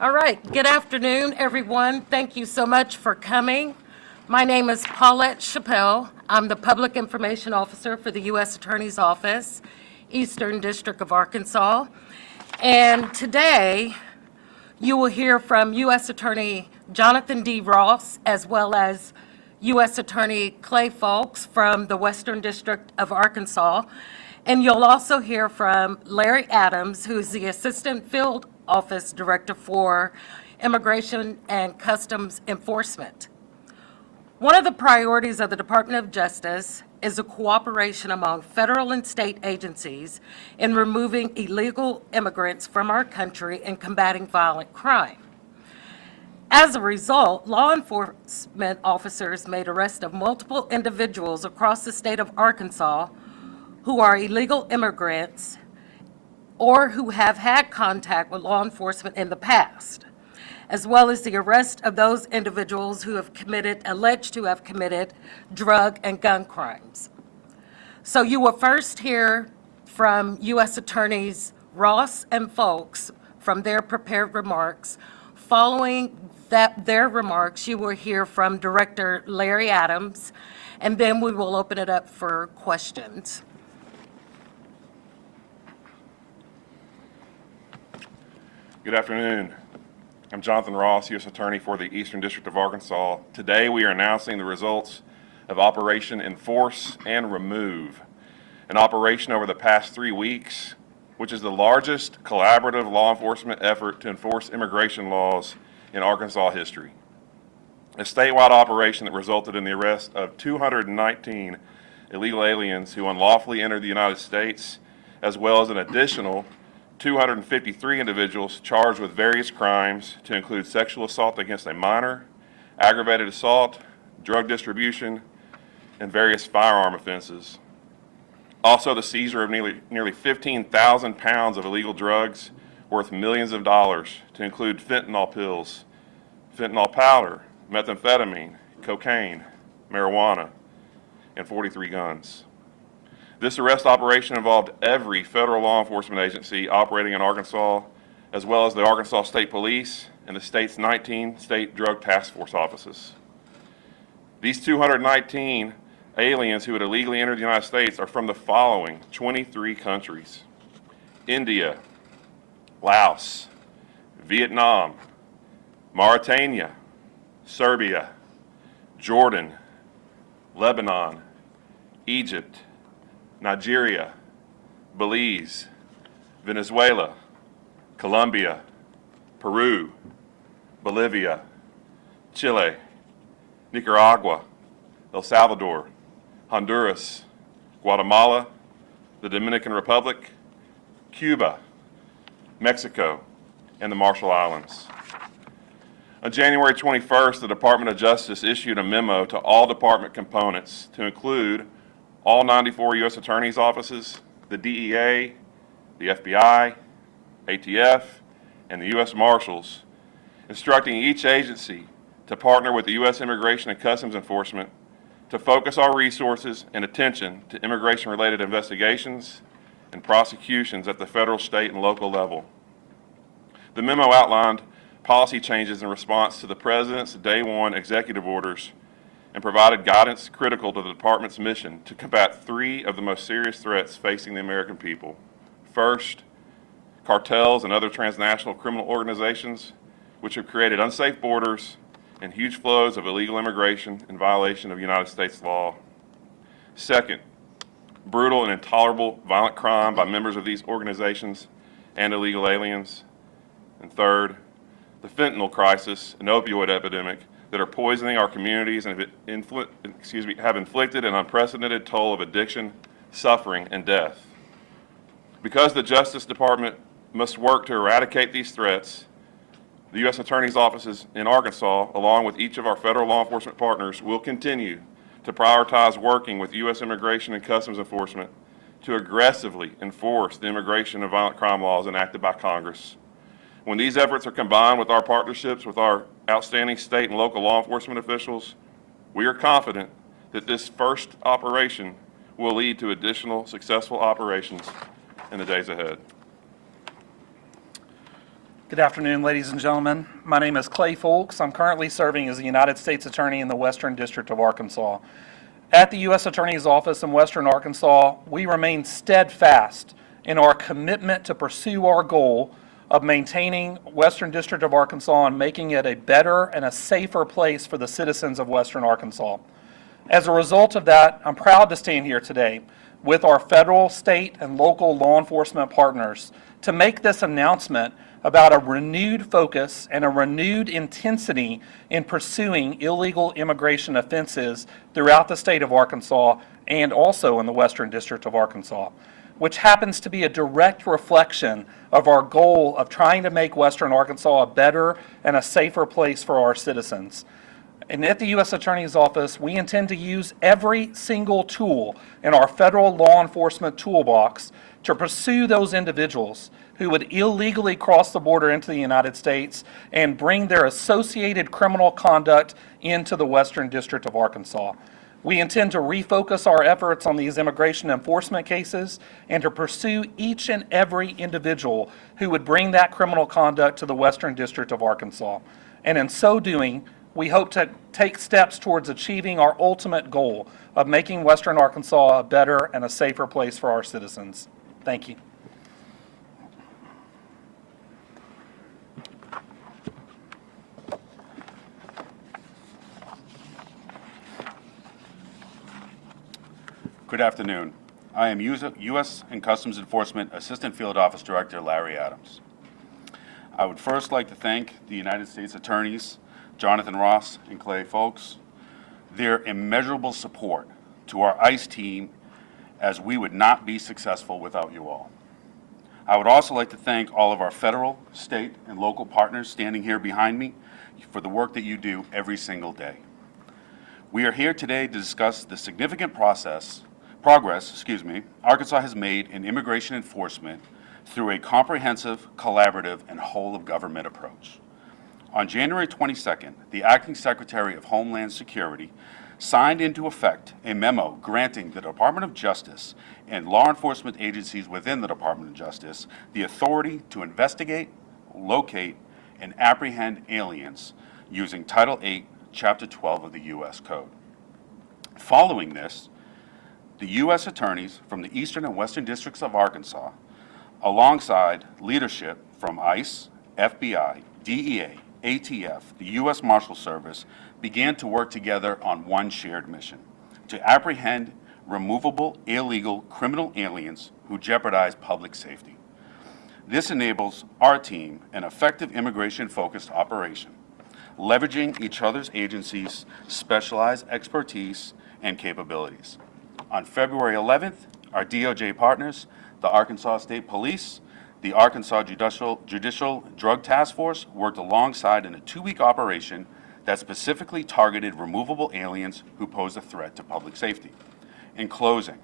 All right, good afternoon, everyone. Thank you so much for coming. My name is Paulette Chappelle. I'm the Public Information Officer for the U.S. Attorney's Office, Eastern District of Arkansas. And today, you will hear from U.S. Attorney Jonathan D. Ross, as well as U.S. Attorney Clay Fawkes from the Western District of Arkansas. And you'll also hear from Larry Adams, who's the Assistant Field Office Director for Immigration and Customs Enforcement. One of the priorities of the Department of Justice is the cooperation among federal and state agencies in removing illegal immigrants from our country and combating violent crime. As a result, law enforcement officers made arrests of multiple individuals across the state of Arkansas who are illegal immigrants or who have had contact with law enforcement in the past, as well as the arrest of those individuals who have alleged to have committed drug and gun crimes. So you will first hear from U.S. Attorneys Ross and Fawkes from their prepared remarks. Following their remarks, you will hear from Director Larry Adams, and then we will open it up for questions. Good afternoon. I'm Jonathan Ross, U.S. Attorney for the Eastern District of Arkansas. Today we are announcing the results of Operation Enforce and Remove, an operation over the past 3 weeks, which is the largest collaborative law enforcement effort to enforce immigration laws in Arkansas history. A statewide operation that resulted in the arrest of 219 illegal aliens who unlawfully entered the United States, as well as an additional 253 individuals charged with various crimes to include sexual assault against a minor, aggravated assault, drug distribution, and various firearm offenses. Also, the seizure of nearly 15,000 pounds of illegal drugs worth millions of dollars to include fentanyl pills, fentanyl powder, methamphetamine, cocaine, marijuana, and 43 guns. This arrest operation involved every federal law enforcement agency operating in Arkansas, as well as the Arkansas State Police and the state's 19 state drug task force offices. These 219 aliens who had illegally entered the United States are from the following 23 countries: India, Laos, Vietnam, Mauritania, Serbia, Jordan, Lebanon, Egypt, Nigeria, Belize, Venezuela, Colombia, Peru, Bolivia, Chile, Nicaragua, El Salvador, Honduras, Guatemala, the Dominican Republic, Cuba, Mexico, and the Marshall Islands. On January 21st, the Department of Justice issued a memo to all department components to include all 94 U.S. Attorney's offices, the DEA, the FBI, ATF, and the U.S. Marshals, instructing each agency to partner with the U.S. Immigration and Customs Enforcement to focus our resources and attention to immigration-related investigations and prosecutions at the federal, state, and local level. The memo outlined policy changes in response to the President's Day 1 executive orders and provided guidance critical to the department's mission to combat 3 of the most serious threats facing the American people. First, cartels and other transnational criminal organizations which have created unsafe borders and huge flows of illegal immigration in violation of United States law. Second, brutal and intolerable violent crime by members of these organizations and illegal aliens. And third, the fentanyl crisis and opioid epidemic that are poisoning our communities and have inflicted an unprecedented toll of addiction, suffering, and death. Because the Justice Department must work to eradicate these threats, the U.S. Attorney's offices in Arkansas, along with each of our federal law enforcement partners, will continue to prioritize working with U.S. Immigration and Customs Enforcement to aggressively enforce the immigration and violent crime laws enacted by Congress. When these efforts are combined with our partnerships with our outstanding state and local law enforcement officials, we are confident that this first operation will lead to additional successful operations in the days ahead. Good afternoon, ladies and gentlemen. My name is Clay Folks. I'm currently serving as the United States Attorney in the Western District of Arkansas. At the U.S. Attorney's Office in Western Arkansas, we remain steadfast in our commitment to pursue our goal of maintaining Western District of Arkansas and making it a better and a safer place for the citizens of Western Arkansas. As a result of that, I'm proud to stand here today with our federal, state, and local law enforcement partners to make this announcement about a renewed focus and a renewed intensity in pursuing illegal immigration offenses throughout the state of Arkansas and also in the Western District of Arkansas, which happens to be a direct reflection of our goal of trying to make Western Arkansas a better and a safer place for our citizens. And at the U.S. Attorney's Office, we intend to use every single tool in our federal law enforcement toolbox to pursue those individuals who would illegally cross the border into the United States and bring their associated criminal conduct into the Western District of Arkansas. We intend to refocus our efforts on these immigration enforcement cases and to pursue each and every individual who would bring that criminal conduct to the Western District of Arkansas. And in so doing, we hope to take steps towards achieving our ultimate goal of making Western Arkansas a better and a safer place for our citizens. Thank you. Good afternoon. I am U.S. and Customs Enforcement Assistant Field Office Director Larry Adams. I would first like to thank the United States Attorneys, Jonathan Ross and Clay Folks, their immeasurable support to our ICE team, as we would not be successful without you all. I would also like to thank all of our federal, state, and local partners standing here behind me for the work that you do every single day. We are here today to discuss the significant progress Arkansas has made in immigration enforcement through a comprehensive, collaborative, and whole-of-government approach. On January 22nd, the Acting Secretary of Homeland Security signed into effect a memo granting the Department of Justice and law enforcement agencies within the Department of Justice the authority to investigate, locate, and apprehend aliens using Title VIII, Chapter 12 of the U.S. Code. Following this, the U.S. attorneys from the Eastern and Western Districts of Arkansas, alongside leadership from ICE, FBI, DEA, ATF, the U.S. Marshal Service, began to work together on one shared mission: to apprehend removable, illegal, criminal aliens who jeopardize public safety. This enables our team an effective immigration-focused operation, leveraging each other's agencies' specialized expertise and capabilities. On February 11th, our DOJ partners, the Arkansas State Police, the Arkansas Judicial Drug Task Force, worked alongside in a 2-week operation that specifically targeted removable aliens who pose a threat to public safety. In closing,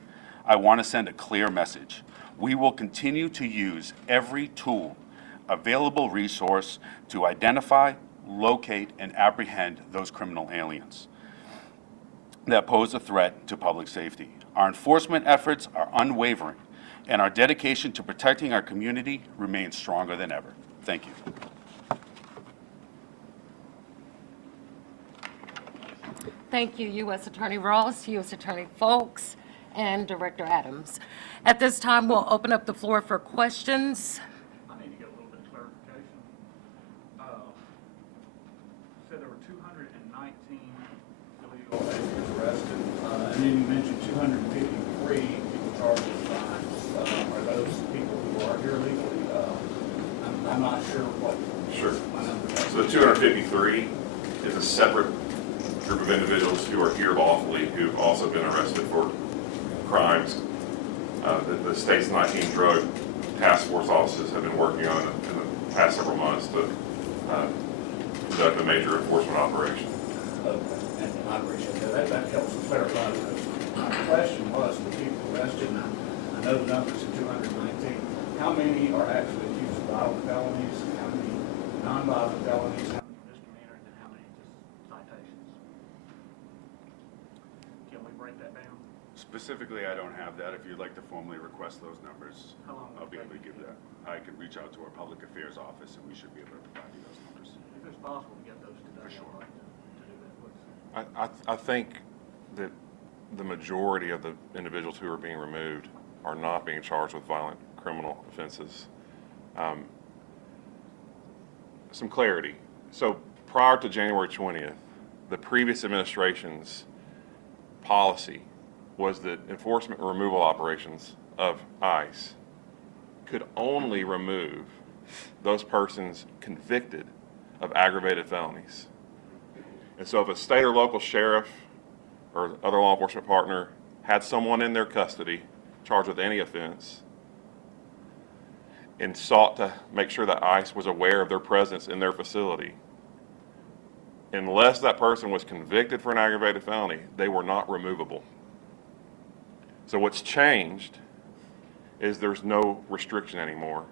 I want to send a clear message. We will continue to use every tool, available resource to identify, locate, and apprehend those criminal aliens that pose a threat to public safety. Our enforcement efforts are unwavering, and our dedication to protecting our community remains stronger than ever. Thank you. Thank you, U.S. Attorney Ross, U.S. Attorney Folks, and Director Adams. At this time, we'll open up the floor for questions. I need to get a little bit of clarification. Said there were 219 illegal aliens arrested, and then you mentioned 253 people charged with fines. Are those people who are here legally? I'm not sure what Sure. my number is. So the 253 is a separate group of individuals who are here lawfully who've also been arrested for crimes. The state's 19 drug task force offices have been working on it in the past several months to conduct a major enforcement operation. Okay, and I appreciate that. That helps clarify, because my question was, the people arrested, and I know the numbers are 219, how many are actually accused of violent felonies, and how many non-violent felonies, how many misdemeanors, and how many just citations? Can we break that down? Specifically, I don't have that. If you'd like to formally request those numbers, How long I'll be would able to it give take that. I can reach out to our public affairs office, and we should be able to provide you those numbers. If it's possible to get those today, For sure. I'd like to do that, please. I think that the majority of the individuals who are being removed are not being charged with violent criminal offenses. Some clarity. So prior to January 20th, the previous administration's policy was that enforcement and removal operations of ICE could only remove those persons convicted of aggravated felonies. And so if a state or local sheriff or other law enforcement partner had someone in their custody charged with any offense and sought to make sure that ICE was aware of their presence in their facility, unless that person was convicted for an aggravated felony, they were not removable. So what's changed is there's no restriction anymore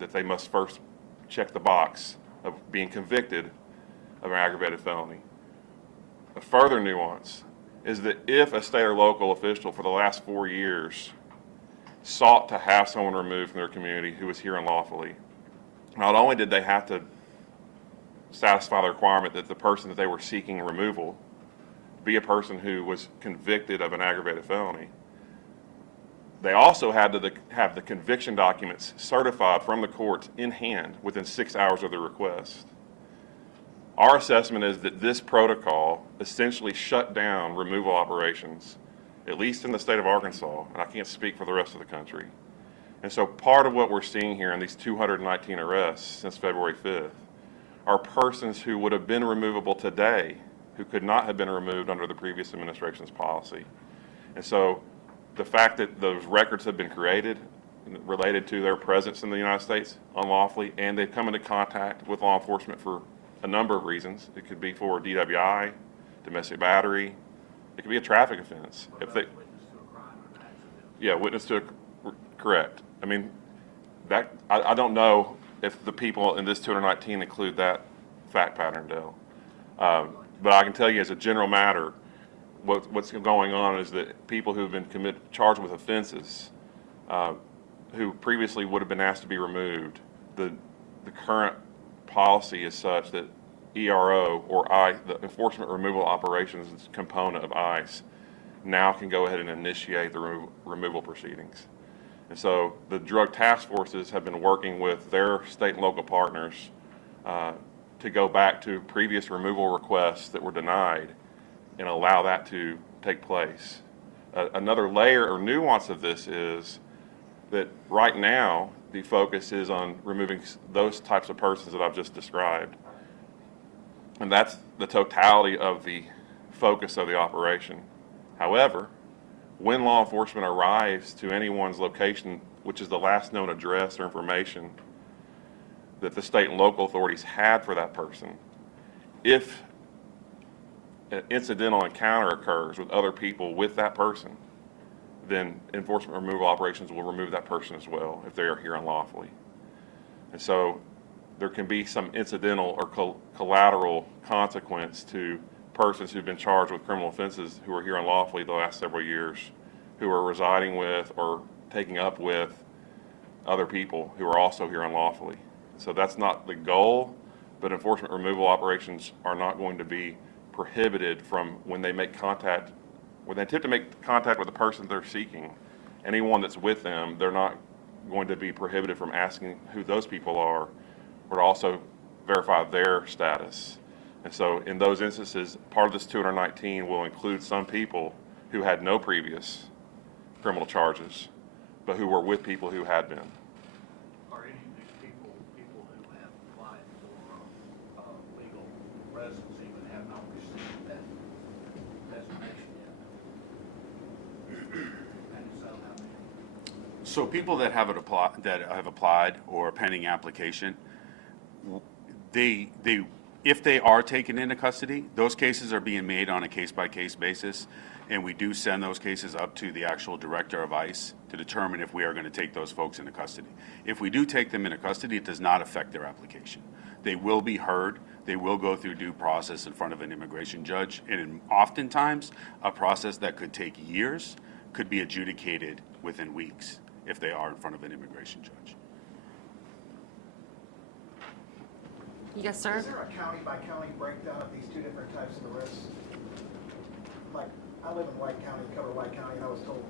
that they must first check the box of being convicted of an aggravated felony. A further nuance is that if a state or local official for the last 4 years sought to have someone removed from their community who was here unlawfully, not only did they have to satisfy the requirement that the person that they were seeking removal be a person who was convicted of an aggravated felony, they also had to have the conviction documents certified from the courts in hand within 6 hours of the request. Our assessment is that this protocol essentially shut down removal operations, at least in the state of Arkansas, and I can't speak for the rest of the country. And so part of what we're seeing here in these 219 arrests since February 5th are persons who would have been removable today who could not have been removed under the previous administration's policy. And so the fact that those records have been created related to their presence in the United States unlawfully, and they've come into contact with law enforcement for a number of reasons. It could be for DWI, domestic battery. It could be a traffic offense. What If about they, witness to a crime or an accident? yeah, witness to correct. I mean, that I don't know if the people in this 219 include that fact pattern, Dale. But I can tell you as a general matter, what's going on is that people who've been charged with offenses, who previously would have been asked to be removed, the current policy is such that ERO, or the Enforcement Removal Operations component of ICE, now can go ahead and initiate the removal proceedings. And so the drug task forces have been working with their state and local partners to go back to previous removal requests that were denied and allow that to take place. Another layer or nuance of this is that right now the focus is on removing those types of persons that I've just described. And that's the totality of the focus of the operation. However, when law enforcement arrives to anyone's location, which is the last known address or information that the state and local authorities had for that person, if an incidental encounter occurs with other people with that person, then enforcement removal operations will remove that person as well if they are here unlawfully. And so there can be some incidental or collateral consequence to persons who've been charged with criminal offenses who are here unlawfully the last several years, who are residing with or taking up with other people who are also here unlawfully. So that's not the goal, but enforcement removal operations are not going to be prohibited from when they make contact, when they attempt to make contact with the person they're seeking, anyone that's with them, they're not going to be prohibited from asking who those people are, or to also verify their status. And so in those instances, part of this 219 will include some people who had no previous criminal charges, but who were with people who had been. Are any of these people who have applied for legal residency but have not received that designation yet? And so how many? So people that have applied or pending application, if they are taken into custody, those cases are being made on a case-by-case basis, and we do send those cases up to the actual director of ICE to determine if we are going to take those folks into custody. If we do take them into custody, it does not affect their application. They will be heard. They will go through due process in front of an immigration judge, and oftentimes a process that could take years could be adjudicated within weeks if they are in front of an immigration judge. Yes, sir? Is there a county-by-county breakdown of these two different types of arrests? Like, I live in White County, cover White County, and I was told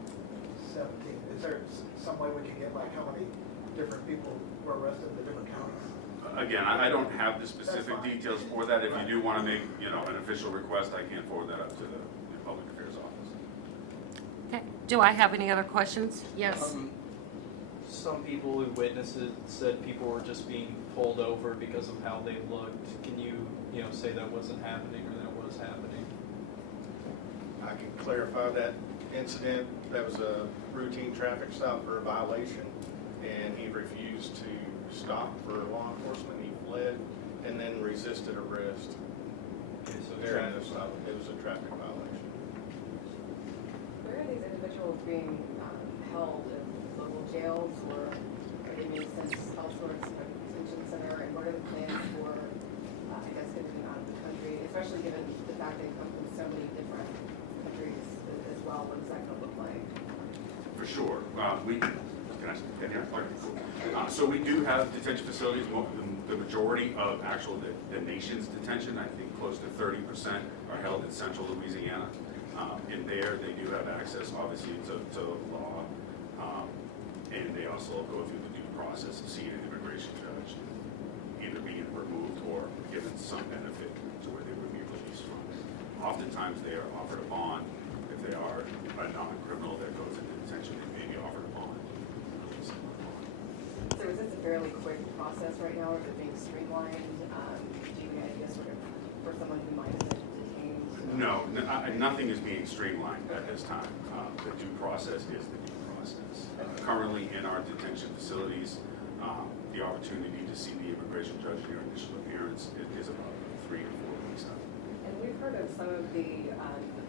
17. Is there some way we can get like how many different people were arrested in the different counties? Again, I don't have the specific That's fine. details for that. If you do want to make, an official request, I can forward that up to the Public Affairs Office. Okay. Do I have any other questions? Yes. Some people who witnessed it said people were just being pulled over because of how they looked. Can you, say that wasn't happening or that was happening? I can clarify that incident. That was a routine traffic stop for a violation, and he refused to stop for law enforcement. He fled and then resisted arrest. Okay, so During the traffic stop, it was a traffic violation. Where are these individuals being held in local jails, or are they being sent elsewhere to a detention center? And what are the plans for, getting them out of the country, especially given the fact they come from so many different countries as well? What is that going to look like? For sure. Can I get here? Okay, cool. So we do have detention facilities. The majority of the nation's detention, I think close to 30%, are held in central Louisiana. In there, they do have access, obviously, to law, and they also go through the due process of seeing an immigration judge, either being removed or given some benefit to where they would be released from. Oftentimes, they are offered a bond. If they are a non-criminal that goes into detention, they may be offered a bond. So is this a fairly quick process right now, or is it being streamlined? Do you have any idea sort of for someone who might have been detained? No, nothing is being streamlined at this time. The due process is the due process. Currently, in our detention facilities, the opportunity to see the immigration judge in your initial appearance is about 3 to 4 weeks out. And we've heard of some of the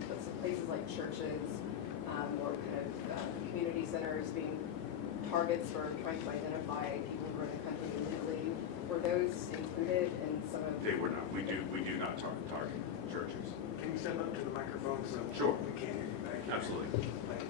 some places like churches or kind of community centers being targets for trying to identify people who are in the country illegally. Were those included in some of? They were not. We do not target churches. Can you step up to the microphone so Sure. we can't hear you back here? Absolutely. Thank you.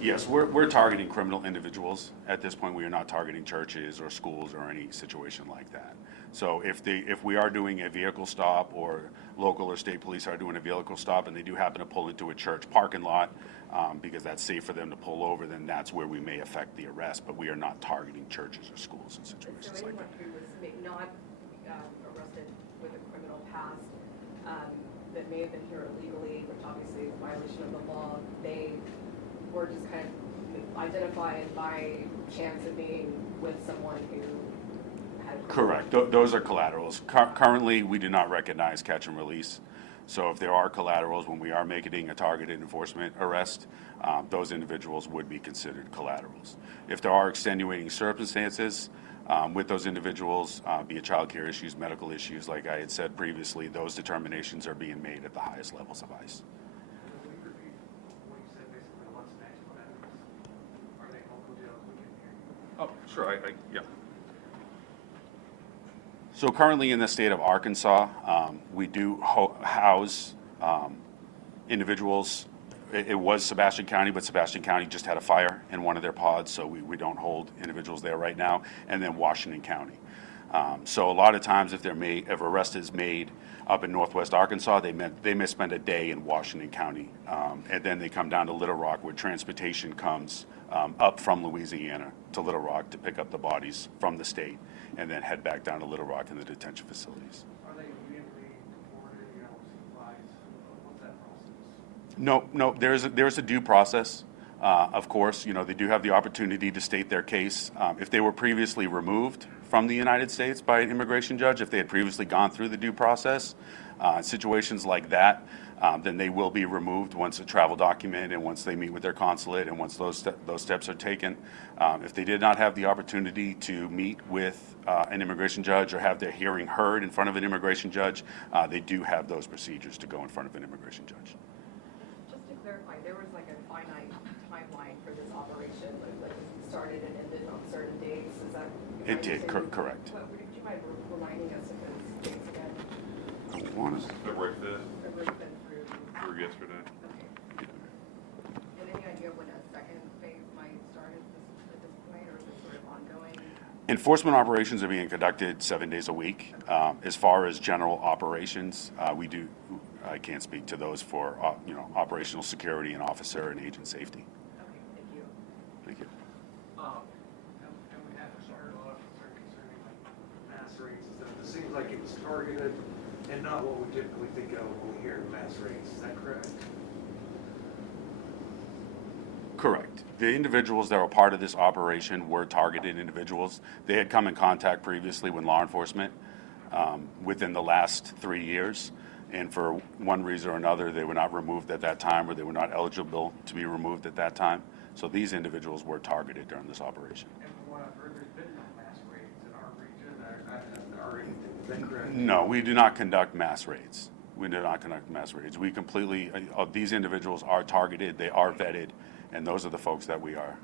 Yes, we're targeting criminal individuals. At this point, we are not targeting churches or schools or any situation like that. So if we are doing a vehicle stop, or local or state police are doing a vehicle stop, and they do happen to pull into a church parking lot because that's safe for them to pull over, then that's where we may affect the arrest. But we are not targeting churches or schools in situations So like anyone that. who was not arrested with a criminal past that may have been here illegally, which obviously is a violation of the law, they were just kind of identified by chance of being with someone who had. Correct. Those are collaterals. Currently, we do not recognize catch and release. So if there are collaterals, when we are making a targeted enforcement arrest, those individuals would be considered collaterals. If there are extenuating circumstances with those individuals, be it child care issues, medical issues, like I had said previously, those determinations are being made at the highest levels of ICE. Can we repeat what you said, basically, what's next, what happens? Are they local jails? We can hear you. Oh, sure, yeah. So currently in the state of Arkansas, we do house individuals. It was Sebastian County, but Sebastian County just had a fire in one of their pods, so we don't hold individuals there right now, and then Washington County. So a lot of times if arrest is made up in northwest Arkansas, they may spend a day in Washington County, and then they come down to Little Rock, where transportation comes up from Louisiana to Little Rock to pick up the bodies from the state, and then head back down to Little Rock in the detention facilities. Are they immediately deported, supplies? What's that process? No, there's a due process. Of course, they do have the opportunity to state their case. If they were previously removed from the United States by an immigration judge, if they had previously gone through the due process, situations like that, then they will be removed once a travel document and once they meet with their consulate and once those steps are taken. If they did not have the opportunity to meet with an immigration judge or have their hearing heard in front of an immigration judge, they do have those procedures to go in front of an immigration judge. Just to clarify, there was like a finite timeline for this operation, like it started and ended on certain dates, is that? It did, correct. Would you mind reminding us of those dates again? I want to. February 5th, February 5th through, through yesterday. okay. And any idea when a second phase might start at this point, or is it sort of ongoing? Enforcement operations are being conducted 7 days a week. As far as general operations, I can't speak to those for, operational security and officer and agent safety. Okay, thank you. Thank you. And we had a sheriff officer concerning like mass raids and stuff. It seems like it was targeted and not what we typically think of when we hear mass raids. Is that correct? Correct. The individuals that were part of this operation were targeted individuals. They had come in contact previously with law enforcement within the last 3 years, and for one reason or another, they were not removed at that time, or they were not eligible to be removed at that time. So these individuals were targeted during this operation. And from what I've heard, there's been no mass raids in our region or anything. Is that correct? No, we do not conduct mass raids. We do not conduct mass raids. We completely, these individuals are targeted, they are vetted, and those are the folks that we are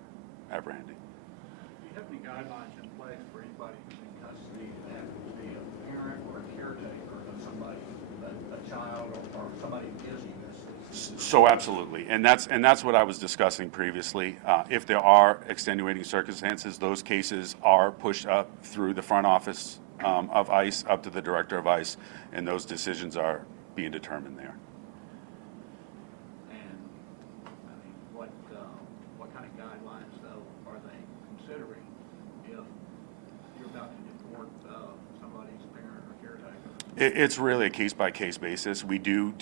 apprehending. Do you have any guidelines in place for anybody who's in custody to have to be a parent or a caretaker of somebody, a child or somebody who is U.S. So absolutely, and that's what I was discussing previously. If there are extenuating circumstances, those cases are pushed up through the front office of ICE, up to the director of ICE, and those decisions are being determined there. And, I mean, what kind of guidelines, though, are they considering if you're about to deport somebody's parent or caretaker? It's really a case-by-case basis. We do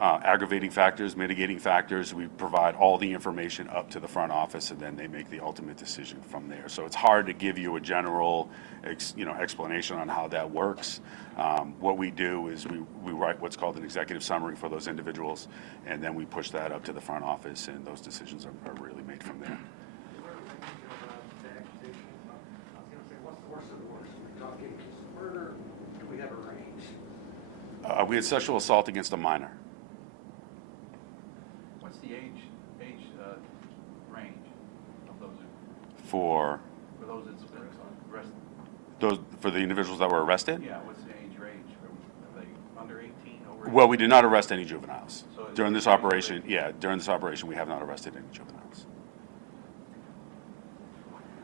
aggravating factors, mitigating factors. We provide all the information up to the front office, and then they make the ultimate decision from there. So it's hard to give you a general, explanation on how that works. What we do is we write what's called an executive summary for those individuals, and then we push that up to the front office, and those decisions are really made from there. What's the worst of the worst? We're talking murder. Do we have a range? We had sexual assault against a minor. What's the age range of those For those that's been arrested? for the individuals that were arrested? Yeah, what's the age range? Are they under 18, over 18? Well, we did not arrest any juveniles. So it's- During this operation, we have not arrested any juveniles.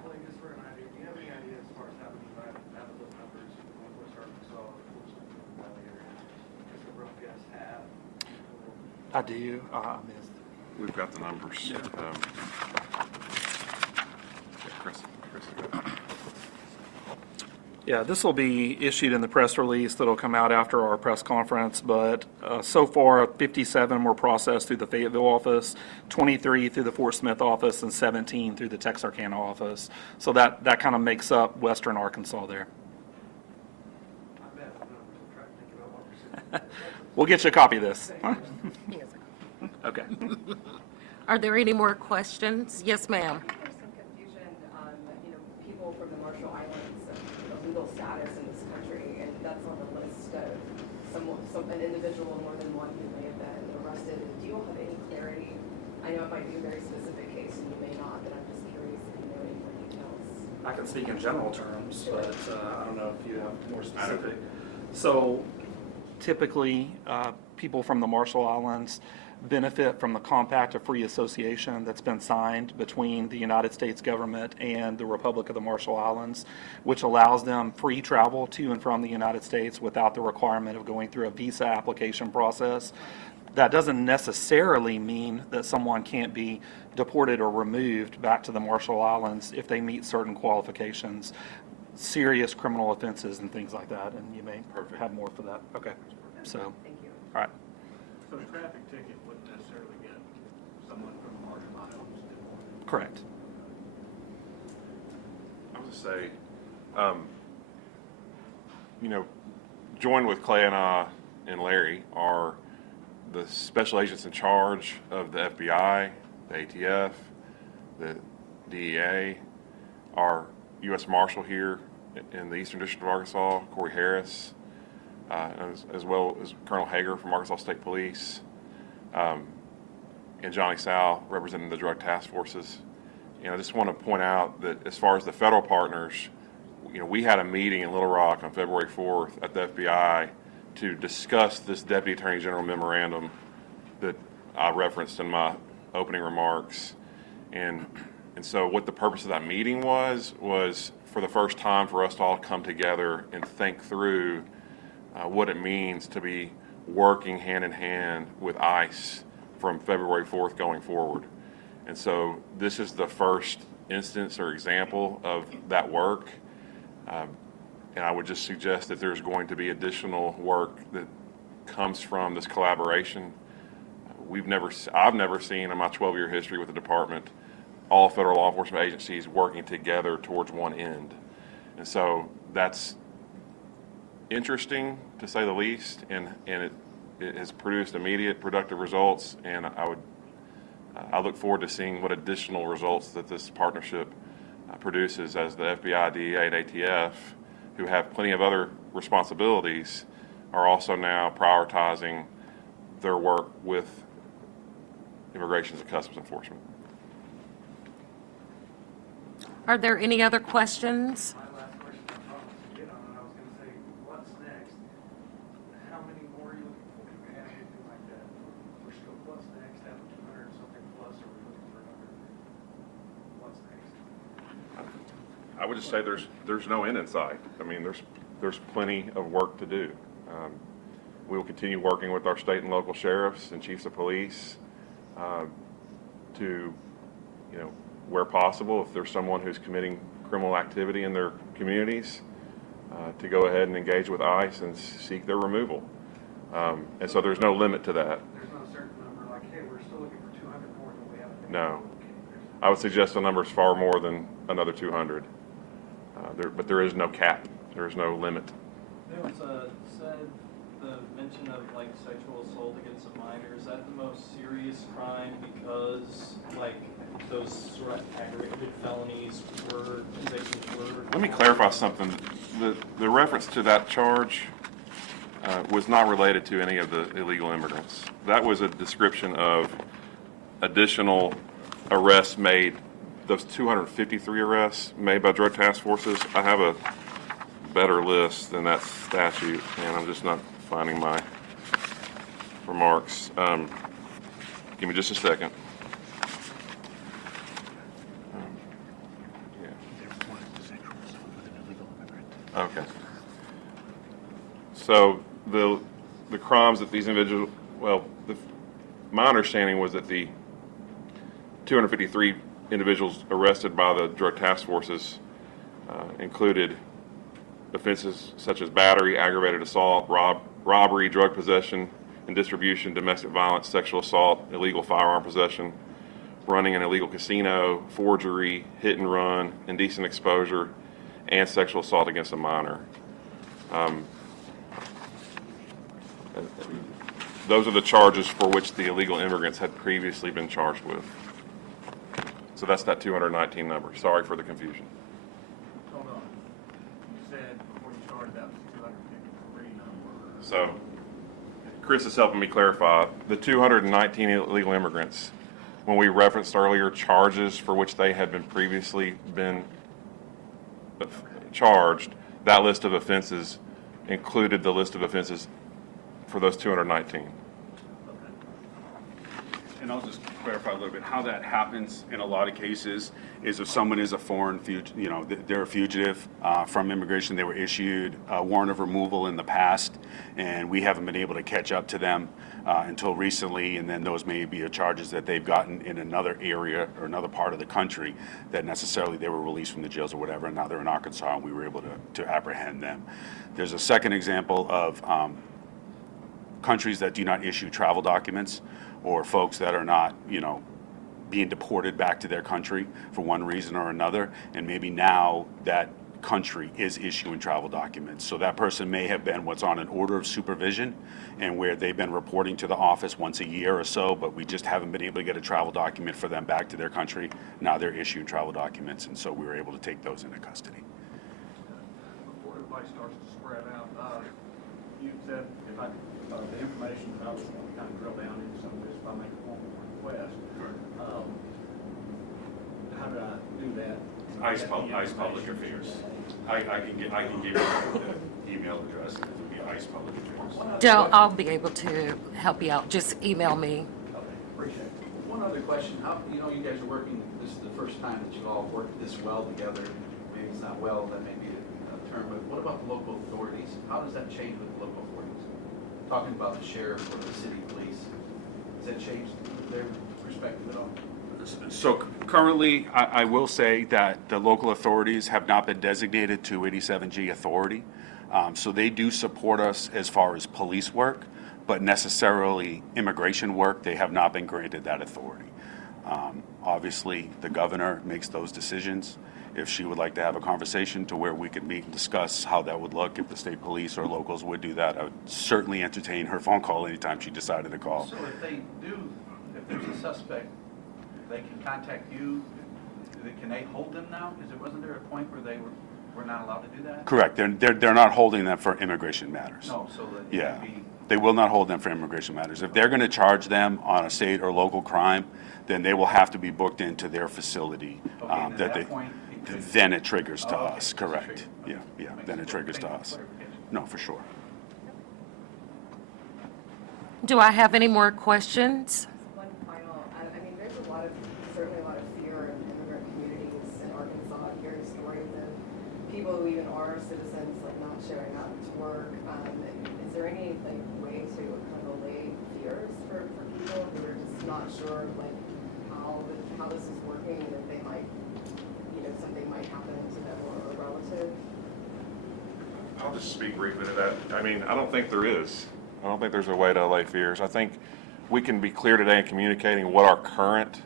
Well, just for an idea, do you have any idea as far as how many Navajo numbers in Northwest Arkansas, Valley area? Just a rough guess, half? I do. We've got the numbers. Yeah, Chris. Yeah, this will be issued in the press release that'll come out after our press conference, but so far, 57 were processed through the Fayetteville office, 23 through the Fort Smith office, and 17 through the Texarkana office. So that kind of makes up western Arkansas there. I bet the numbers, I'm trying to think about what percent. We'll get you a copy of this. Okay. Are there any more questions? Yes, ma'am. I think there's some confusion on, people from the Marshall Islands, legal status in this country, and that's on the list of an individual, more than one, who may have been arrested. Do you all have any clarity? I know it might be a very specific case, and you may not, but I'm just curious if you know any more details. I can speak in general terms, but I don't know if you have more specific. So typically, people from the Marshall Islands benefit from the Compact of Free Association that's been signed between the United States government and the Republic of the Marshall Islands, which allows them free travel to and from the United States without the requirement of going through a visa application process. That doesn't necessarily mean that someone can't be deported or removed back to the Marshall Islands if they meet certain qualifications, serious criminal offenses and things like that, and you may have more for that. Okay, so, Thank you. all right. So a traffic ticket wouldn't necessarily get someone from the Marshall Islands deported? Correct. I was to say, joined with Clay and I and Larry are the special agents in charge of the FBI, the ATF, the DEA, our U.S. Marshal here in the Eastern District of Arkansas, Corey Harris, as well as Colonel Hager from Arkansas State Police, and Johnny Sal representing the drug task forces. I just want to point out that as far as the federal partners, we had a meeting in Little Rock on February 4th at the FBI to discuss this Deputy Attorney General memorandum that I referenced in my opening remarks. And so what the purpose of that meeting was for the first time for us to all come together and think through what it means to be working hand in hand with ICE from February 4th going forward. And so this is the first instance or example of that work. And I would just suggest that there's going to be additional work that comes from this collaboration. I've never seen in my 12-year history with the department all federal law enforcement agencies working together towards one end. And so that's interesting, to say the least, and it has produced immediate productive results, and I look forward to seeing what additional results that this partnership produces as the FBI, DEA, and ATF, who have plenty of other responsibilities, are also now prioritizing their work with Immigration and Customs Enforcement. Are there any other questions? My last question, I promised to get on, and I was gonna say, what's next? How many more are you looking for? Do we have anything like that? We're still, what's next? Have 200 something plus, or are we looking for another? What's next? I would just say there's no end in sight. I mean, there's plenty of work to do. We will continue working with our state and local sheriffs and chiefs of police to, where possible, if there's someone who's committing criminal activity in their communities, to go ahead and engage with ICE and seek their removal. And so there's no limit to that. There's no certain number, like, hey, we're still looking for 200 more than we have. No. I would suggest the number is far more than another 200. But there is no cap. There is no limit. There was the mention of like sexual assault against a minor. Is that the most serious crime because like those sort of aggravated felonies convictions were? Let me clarify something. The reference to that charge was not related to any of the illegal immigrants. That was a description of additional arrests made, those 253 arrests made by drug task forces. I have a better list than that statute, and I'm just not finding my remarks. Give me just a second. Okay. So the crimes that these individuals, my understanding was that the 253 individuals arrested by the drug task forces included offenses such as battery, aggravated assault, robbery, drug possession and distribution, domestic violence, sexual assault, illegal firearm possession, running an illegal casino, forgery, hit and run, indecent exposure, and sexual assault against a minor. Those are the charges for which the illegal immigrants had previously been charged with. So that's that 219 number. Sorry for the confusion. Hold on. You said before you started that was 253 number. So Chris is helping me clarify. The 219 illegal immigrants, when we referenced earlier charges for which they had been previously been charged, that list of offenses included the list of offenses for those 219. And I'll just clarify a little bit how that happens in a lot of cases is if someone is a foreign they're a fugitive from immigration, they were issued a warrant of removal in the past, and we haven't been able to catch up to them until recently, and then those may be charges that they've gotten in another area or another part of the country that necessarily they were released from the jails or whatever, and now they're in Arkansas, and we were able to apprehend them. There's a second example of countries that do not issue travel documents, or folks that are not, being deported back to their country for one reason or another, and maybe now that country is issuing travel documents. So that person may have been what's on an order of supervision, and where they've been reporting to the office once a year or so, but we just haven't been able to get a travel document for them back to their country. Now they're issuing travel documents, and so we were able to take those into custody. Before everybody starts to spread out, you said if I could, the information that I was going to kind of drill down into some of this, if I make a formal request. How do I do that? ICE Public Affairs. I can give you the email address. It would be ICE Public Affairs. I'll be able to help you out. Just email me. Okay, appreciate it. One other question. How, you guys are working this is the first time that you've all worked this well together. Maybe it's not well, that may be a term, but what about the local authorities? How does that change with the local authorities? Talking about the sheriff or the city police, has that changed their perspective at all? So currently, I will say that the local authorities have not been designated 287G authority. So they do support us as far as police work, but necessarily immigration work, they have not been granted that authority. Obviously, the governor makes those decisions. If she would like to have a conversation to where we could meet and discuss how that would look, if the state police or locals would do that, I would certainly entertain her phone call anytime she decided to call. So if they do, if there's a suspect, they can contact you, can they hold them now? Because wasn't there a point where they were not allowed to do that? Correct. They're not holding them for immigration matters. No, so that it Yeah. would be, They will not hold them for immigration matters. If they're going to charge them on a state or local crime, then they will have to be booked into their facility. okay, and at that point, it could. Then it triggers to Oh, okay, us, that's correct. triggered. Yeah, Okay. yeah, Makes then it sense. triggers to Thank you us. for clarification. No, for sure. Do I have any more questions? One final, I mean, there's certainly a lot of fear in immigrant communities in Arkansas, hearing stories of people who even are citizens, like not showing up to work. Is there any way to kind of allay fears for people who are just not sure how this is working, and if they might, something might happen to them or a relative? I'll just speak briefly to that. I mean, I don't think there is. I don't think there's a way to allay fears. I think we can be clear today in communicating what our current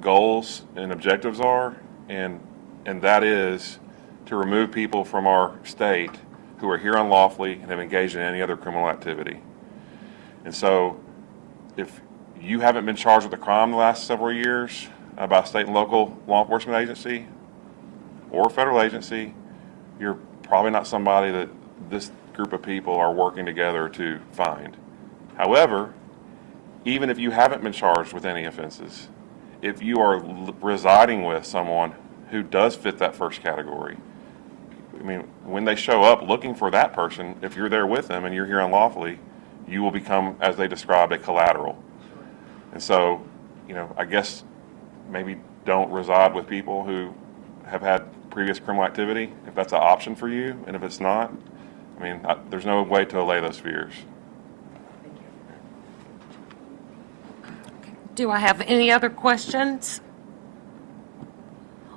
goals and objectives are, and that is to remove people from our state who are here unlawfully and have engaged in any other criminal activity. And so if you haven't been charged with a crime the last several years by a state and local law enforcement agency or a federal agency, you're probably not somebody that this group of people are working together to find. However, even if you haven't been charged with any offenses, if you are residing with someone who does fit that first category, I mean, when they show up looking for that person, if you're there with them and you're here unlawfully, you will become, as they described, a collateral. And so, I guess maybe don't reside with people who have had previous criminal activity, if that's an option for you. And if it's not, I mean, there's no way to allay those fears. Do I have any other questions?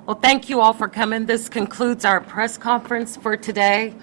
Well, thank you all for coming. This concludes our press conference for today.